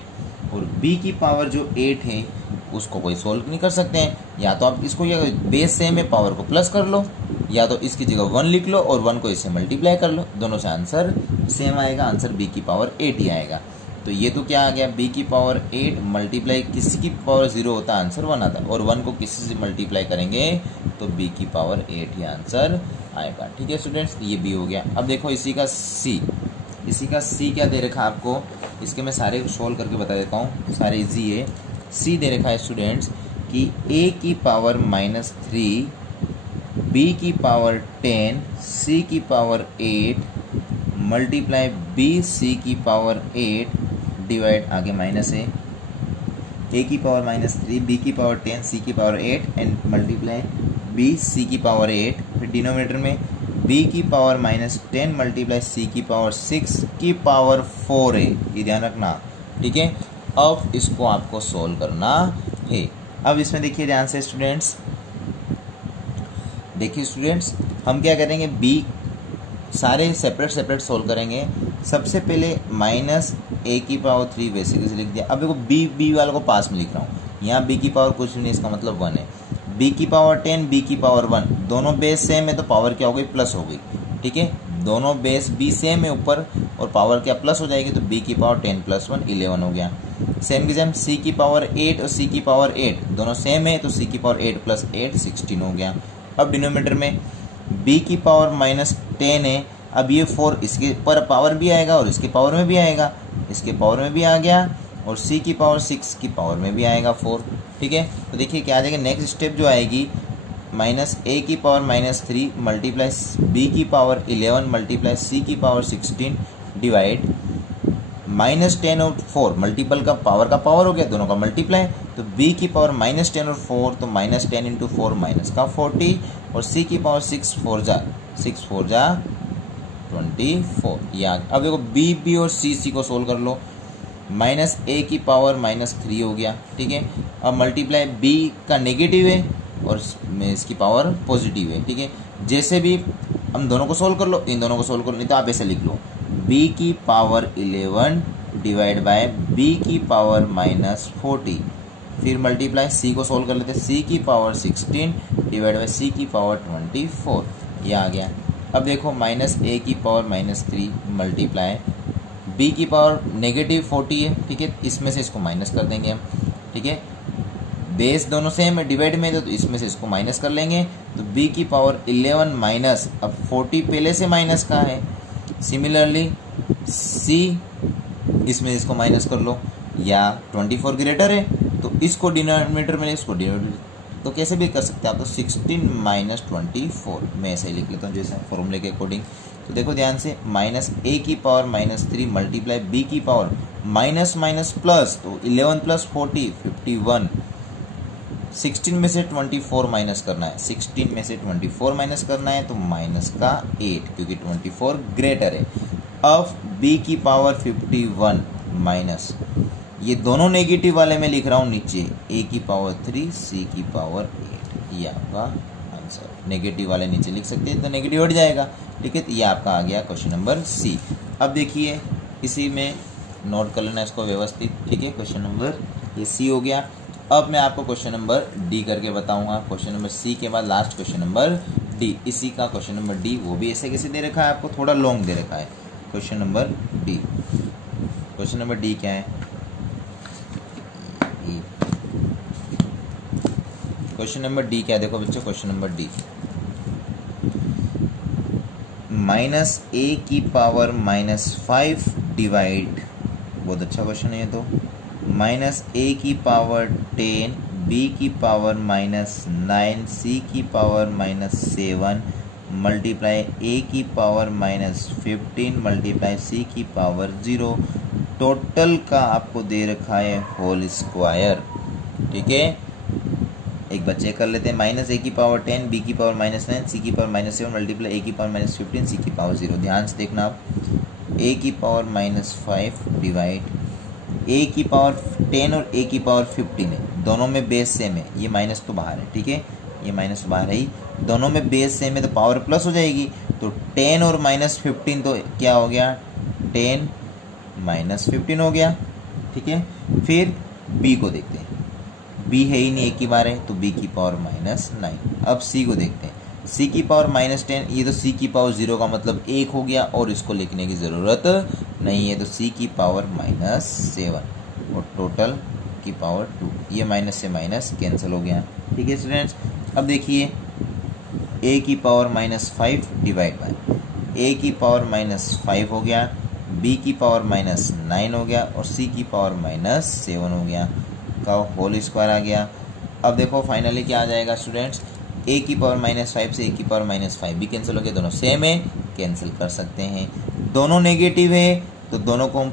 और b की पावर जो 8 है उसको कोई सोल्व नहीं कर सकते हैं। या तो आप इसको, या बेस सेम है, पावर को प्लस कर लो, या तो इसकी जगह 1 लिख लो और 1 को इससे मल्टीप्लाई कर लो, दोनों से आंसर सेम आएगा, आंसर b की पावर 8 ही आएगा। तो ये तो क्या आ गया? b की पावर 8 मल्टीप्लाई किसी की पावर 0 होता है, आंसर 1 आता है, और 1 को किसी से मल्टीप्लाई करेंगे तो b की पावर 8 ही आंसर आएगा। ठीक है स्टूडेंट्स, ये b हो गया। अब देखो इसी का c क्या दे रखा है आपको? इसके मैं सारे सोल्व करके बता देता हूँ, सारे इजी है। सी दे रखा है स्टूडेंट्स कि a की पावर -3, b की पावर 10, c की पावर 8 मल्टीप्लाई b c की पावर 8 डिवाइड आगे माइनस a की पावर -3, b की पावर 10, c की power 8 and multiply b c की पावर 8। फिर डिनोमिनेटर में b की पावर -10 मल्टीप्लाई c की पावर 6 की पावर 4 है, ये ध्यान रखना, ठीक है। अब इसको आपको सोल्व करना है। अब इसमें देखिए ध्यान से स्टूडेंट्स, देखिए स्टूडेंट्स हम क्या करेंगे, b सारे सेपरेट सेपरेट सोल्व करेंगे। सबसे पहले -a की पावर 3 बेसिकली से लिख दिया। अब देखो b वाले को पास में लिख रहा हूँ, यहाँ b की पावर कुछ नहीं, इसका मतलब 1 है। b की पावर 10, b की पावर 1, दोनों बेस सेम है तो पावर क्या हो गई, प्लस हो गई, ठीक है। दोनों बेस b सेम है ऊपर और पावर क्या प्लस हो जाएगी, तो b की पावर 10 + 1 11 हो गया। सेम की सेम c की पावर 8 और c की पावर 8 दोनों सेम है तो c की पावर 8 + 8 16 हो गया। अब डिनोमिनेटर में b की पावर -10 है, अब ये 4 इसके पर पावर भी आएगा और इसके पावर में भी आएगा, इसके पावर में भी आ गया और c की पावर 6 की पावर में भी आएगा 4, ठीक है। तो देखिए क्या आ जाएगा, नेक्स्ट स्टेप जो आएगी -a की पावर -3 मल्टीप्लाई b की पावर 11 मल्टीप्लाई c की पावर 16 डिवाइड -10 और 4 मल्टीपल का पावर हो गया, दोनों का मल्टीप्लाई, तो b की पावर -10 और 4 तो -10 × 4 -40 और c की पावर 6 4 जा 24 या। अब देखो b और c को सोल्व कर लो, -a की पावर -3 हो गया, ठीक है। अब मल्टीप्लाई b का नेगेटिव है और इसकी पावर पॉजिटिव है, ठीक है। जैसे भी हम दोनों को सोल्व कर लो, इन दोनों को सोल्व करो, नहीं तो आप ऐसे लिख लो, b की पावर 11 डिवाइड बाय b की पावर -40, फिर मल्टीप्लाई c को सोल्व कर लेते, c की पावर 16 डिवाइड बाय c की पावर 24, ये आ गया। अब देखो -a की पावर -3 मल्टीप्लाई b की पावर -40 है, ठीक है, इसमें से इसको माइनस कर देंगे हम, ठीक है। बेस दोनों सेम है, डिवाइड में तो इसमें से इसको माइनस कर लेंगे, तो b की पावर 11 माइनस, अब 40 पहले से माइनस का है, सिमिलरली c इसमें इसको माइनस कर लो, या 24 ग्रेटर है तो इसको डिनोमिनेटर में, इसको डिनोमिनेटर, तो कैसे भी कर सकते हैं आप, तो 16 - 24 मैं ऐसे ही लिख लेता हूँ जैसे फॉर्मूले के अकॉर्डिंग। तो देखो ध्यान से, -a की पावर -3 मल्टीप्लाई b की पावर माइनस प्लस, तो 11 + 40 51, 16 में से 24 माइनस करना है, 16 में से 24 माइनस करना है तो -8 क्योंकि 24 ग्रेटर है। अब b की पावर 51 माइनस, ये दोनों नेगेटिव वाले में लिख रहा हूँ नीचे, a की पावर 3 c की पावर 8, ये आपका आंसर। नेगेटिव वाले नीचे लिख सकते हैं तो नेगेटिव हट जाएगा, ठीक है। तो ये आपका आ गया क्वेश्चन नंबर सी। अब देखिए इसी में नोट कर लेना इसको व्यवस्थित, ठीक है। क्वेश्चन नंबर ये सी हो गया। अब मैं आपको क्वेश्चन नंबर डी करके बताऊंगा। क्वेश्चन नंबर सी के बाद लास्ट क्वेश्चन नंबर डी, इसी का क्वेश्चन नंबर डी, वो भी ऐसे कैसे दे रखा है आपको, थोड़ा लॉन्ग दे रखा है। Question number D, question number D क्या है, क्वेश्चन नंबर डी क्या है, देखो बच्चों क्वेश्चन नंबर डी, -a की पावर -5 डिवाइड, बहुत अच्छा क्वेश्चन है ये तो, -a की पावर 10, b की पावर -9, c की पावर -7 मल्टीप्लाई a की पावर -15 मल्टीप्लाई c की पावर 0, टोटल का आपको दे रखा है होल स्क्वायर, ठीक है। एक बच्चे कर लेते हैं, -a की पावर 10, b की पावर -9, c की पावर -7 मल्टीप्लाई a की पावर -15, c की पावर 0। ध्यान से देखना आप, a की पावर -5 डिवाइड a की पावर 10 और a की पावर 15 है, दोनों में बेस सेम है, ये माइनस तो बाहर है, ठीक है, ये माइनस बाहर है ही, दोनों में बेस सेम है तो पावर प्लस हो जाएगी, तो 10 और -15 तो क्या हो गया, 10 - 15 हो गया, ठीक है। फिर b को देखते हैं, b है ही नहीं, एक ही बार है तो b की पावर -9। अब c को देखते हैं, c की पावर -10, ये तो c की पावर 0 का मतलब 1 हो गया और इसको लिखने की ज़रूरत नहीं है, तो c की पावर -7 और टोटल की पावर 2, ये माइनस से माइनस कैंसिल हो गया, ठीक है स्टूडेंट्स। अब देखिए a की पावर -5 डिवाइड बाय a की पावर -5 हो गया, b की पावर -9 हो गया और c की पावर -7 हो गया। का होल स्क्वायर आ गया। अब देखो फाइनली क्या आ जाएगा स्टूडेंट्स, a की पावर -5 से a की पावर -5 भी कैंसिल हो गया, दोनों सेम है, कैंसिल कर सकते हैं। दोनों नेगेटिव है तो दोनों को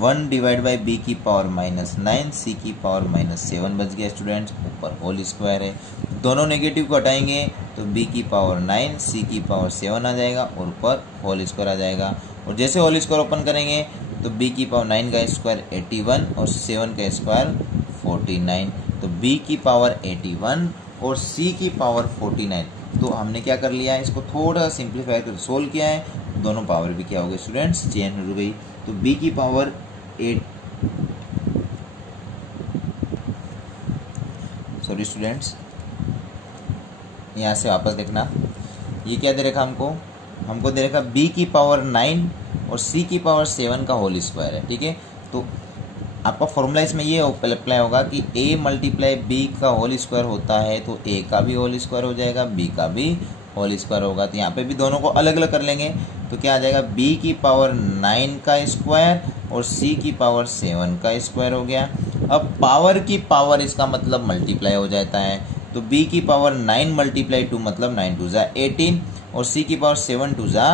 1 डिवाइड बाई b की पावर -9 c की पावर -7 बच गया स्टूडेंट्स, ऊपर होल स्क्वायर है। दोनों नेगेटिव को हटाएंगे तो b की पावर 9 c की पावर 7 आ जाएगा और ऊपर होल स्क्वायर आ जाएगा। और जैसे होल स्क्वायर ओपन करेंगे तो b की पावर 9 का स्क्वायर 81 और 7 का स्क्वायर 49, तो b की पावर 81 और c की पावर 49। तो हमने क्या कर लिया है, इसको थोड़ा सिंप्लीफाई कर सोल्व किया है, दोनों पावर भी क्या हो गई स्टूडेंट्स, चेंज हो गई। तो b की पावर 8 सॉरी स्टूडेंट्स, यहाँ से वापस देखना, ये क्या दे रखा हमको दे रखा b की पावर 9 और c की पावर 7 का होल स्क्वायर है, ठीक है। तो आपका फॉर्मूला इसमें ये अप्लाई होगा कि a मल्टीप्लाई b का होल स्क्वायर होता है तो a का भी होल स्क्वायर हो जाएगा, b का भी होल स्क्वायर होगा। तो यहाँ पे भी दोनों को अलग अलग कर लेंगे तो क्या आ जाएगा, b की पावर 9 का स्क्वायर और c की पावर 7 का स्क्वायर हो गया। अब पावर की पावर इसका मतलब मल्टीप्लाई हो जाता है, तो b की पावर 9 मल्टीप्लाई 2 मतलब 9 2 ज़ा 18 और c की पावर 7 2 ज़ा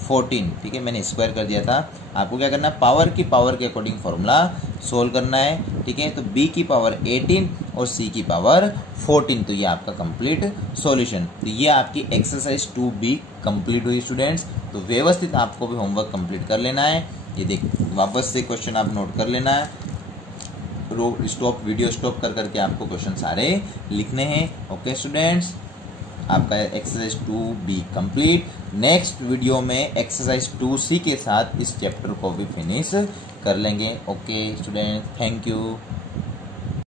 14, ठीक है, मैंने स्क्वायर कर दिया था। आपको क्या करना है, पावर की पावर के अकॉर्डिंग फॉर्मूला सोल्व करना है, ठीक है। तो b की पावर 18 और c की पावर 14, तो ये आपका कंप्लीट सॉल्यूशन। तो ये आपकी एक्सरसाइज 2B कंप्लीट हुई स्टूडेंट्स। तो व्यवस्थित आपको भी होमवर्क कंप्लीट कर लेना है। ये देख वापस से क्वेश्चन आप नोट कर लेना है, वीडियो स्टॉप कर करके आपको क्वेश्चन सारे लिखने हैं। ओके स्टूडेंट्स, आपका exercise 2B complete. Next video में एक्सरसाइज 2C के साथ इस चैप्टर को भी फिनिश कर लेंगे। Okay student, thank you.